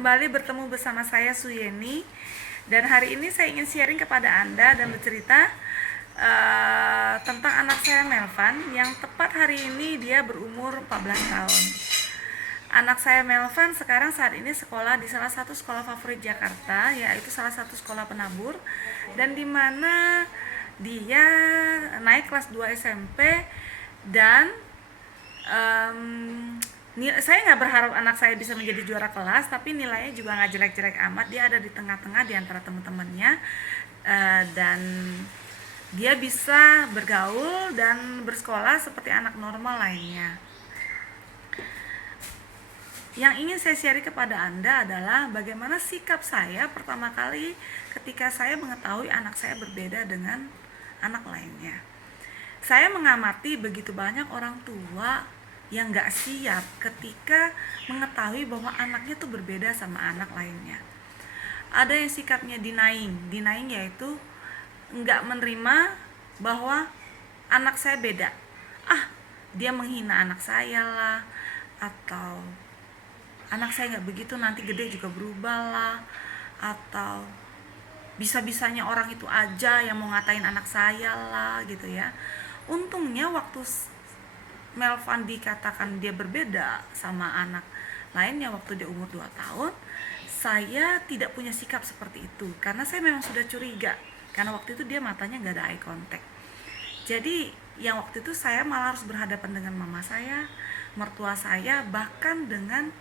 Kembali bertemu bersama saya Suyeni, dan hari ini saya ingin sharing kepada Anda dan bercerita tentang anak saya Melvan yang tepat hari ini dia berumur 14 tahun. Anak saya Melvan sekarang saat ini sekolah di salah satu sekolah favorit Jakarta, yaitu salah satu sekolah penabur, dan di mana dia naik kelas 2 SMP dan saya nggak berharap anak saya bisa menjadi juara kelas, tapi nilainya juga nggak jelek-jelek amat. Dia ada di tengah-tengah di antara teman-temannya, dan dia bisa bergaul dan bersekolah seperti anak normal lainnya. Yang ingin saya share kepada Anda adalah bagaimana sikap saya pertama kali ketika saya mengetahui anak saya berbeda dengan anak lainnya. Saya mengamati begitu banyak orang tua yang gak siap ketika mengetahui bahwa anaknya tuh berbeda sama anak lainnya. Ada yang sikapnya denying yaitu gak menerima bahwa anak saya beda. Dia menghina anak saya lah, atau anak saya gak begitu, nanti gede juga berubah lah, atau bisa-bisanya orang itu aja yang mau ngatain anak saya lah gitu ya. Untungnya waktu Melvan dikatakan dia berbeda sama anak lainnya waktu dia umur 2 tahun, saya tidak punya sikap seperti itu karena saya memang sudah curiga, karena waktu itu dia matanya gak ada eye contact. Jadi yang waktu itu saya malah harus berhadapan dengan mama saya, mertua saya, bahkan dengan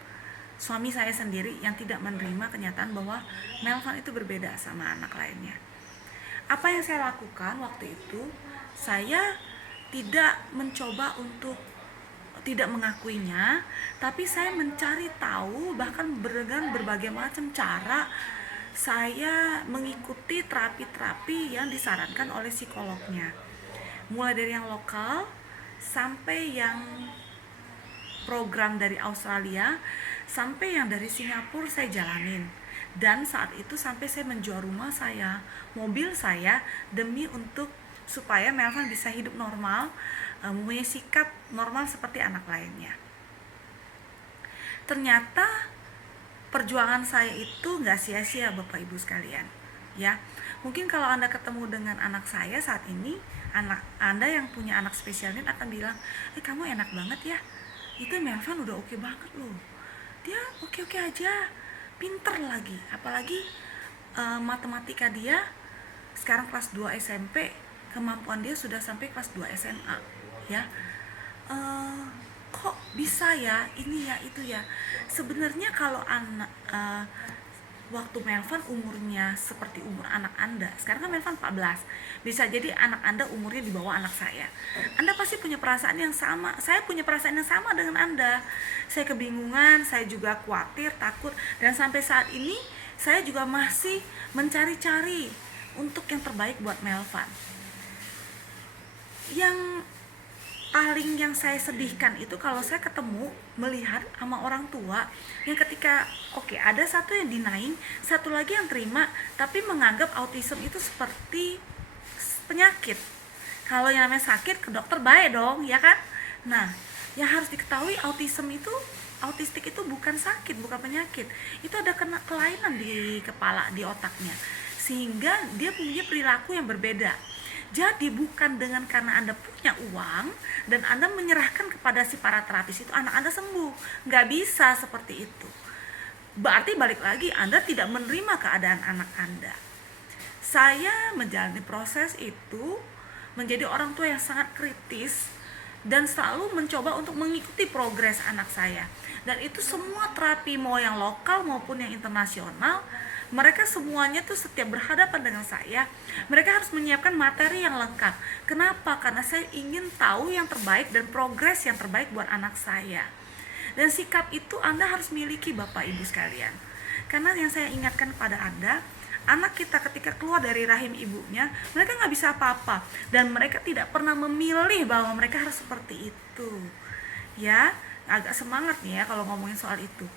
suami saya sendiri yang tidak menerima kenyataan bahwa Melvan itu berbeda sama anak lainnya. Apa yang saya lakukan waktu itu, saya tidak mencoba untuk tidak mengakuinya, tapi saya mencari tahu, bahkan dengan berbagai macam cara saya mengikuti terapi-terapi yang disarankan oleh psikolognya, mulai dari yang lokal sampai yang program dari Australia, sampai yang dari Singapura saya jalanin. Dan saat itu sampai saya menjual rumah saya, mobil saya, demi untuk supaya Melvan bisa hidup normal, mempunyai sikap normal seperti anak lainnya. Ternyata perjuangan saya itu gak sia-sia Bapak Ibu sekalian ya. Mungkin kalau Anda ketemu dengan anak saya saat ini, anak Anda yang punya anak spesial ini akan bilang, kamu enak banget ya, itu Melvan udah oke banget loh, dia oke-oke aja, pinter lagi, apalagi matematika dia sekarang kelas 2 SMP, kemampuan dia sudah sampai kelas 2 SMA ya. Kok bisa ya, ini ya itu ya. Sebenarnya kalau anak waktu Melvan umurnya seperti umur anak Anda, sekarang kan Melvan 14, bisa jadi anak Anda umurnya di bawah anak saya. Anda pasti punya perasaan yang sama, saya punya perasaan yang sama dengan Anda. Saya kebingungan, saya juga khawatir, takut, dan sampai saat ini saya juga masih mencari-cari untuk yang terbaik buat Melvan. Yang paling yang saya sedihkan itu kalau saya ketemu melihat sama orang tua yang ketika ada satu yang denying, satu lagi yang terima, tapi menganggap autism itu seperti penyakit. Kalau yang namanya sakit ke dokter baik dong, ya kan? Nah, yang harus diketahui autistik itu bukan sakit, bukan penyakit. Itu ada kelainan di kepala, di otaknya, sehingga dia punya perilaku yang berbeda. Jadi bukan dengan karena Anda punya uang dan Anda menyerahkan kepada si para terapis itu anak Anda sembuh. Nggak bisa seperti itu. Berarti balik lagi Anda tidak menerima keadaan anak Anda. Saya menjalani proses itu menjadi orang tua yang sangat kritis dan selalu mencoba untuk mengikuti progres anak saya. Dan itu semua terapi, mau yang lokal maupun yang internasional, mereka semuanya tuh setiap berhadapan dengan saya, mereka harus menyiapkan materi yang lengkap. Kenapa? Karena saya ingin tahu yang terbaik dan progres yang terbaik buat anak saya. Dan sikap itu Anda harus miliki Bapak Ibu sekalian. Karena yang saya ingatkan pada Anda, anak kita ketika keluar dari rahim ibunya, mereka gak bisa apa-apa. Dan mereka tidak pernah memilih bahwa mereka harus seperti itu. Ya, agak semangat nih ya kalau ngomongin soal itu.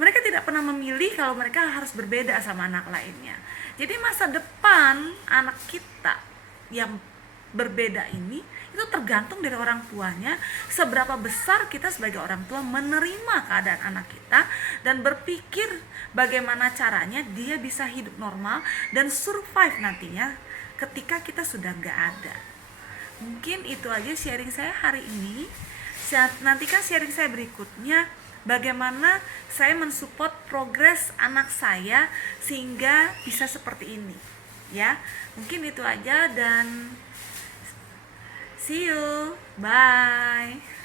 Mereka tidak pernah memilih kalau mereka harus berbeda sama anak lainnya. Jadi masa depan anak kita yang berbeda ini itu tergantung dari orang tuanya, seberapa besar kita sebagai orang tua menerima keadaan anak kita dan berpikir bagaimana caranya dia bisa hidup normal dan survive nantinya ketika kita sudah nggak ada. Mungkin itu aja sharing saya hari ini. Nantikan sharing saya berikutnya, bagaimana saya mensupport progres anak saya sehingga bisa seperti ini ya. Mungkin itu aja dan see you, bye.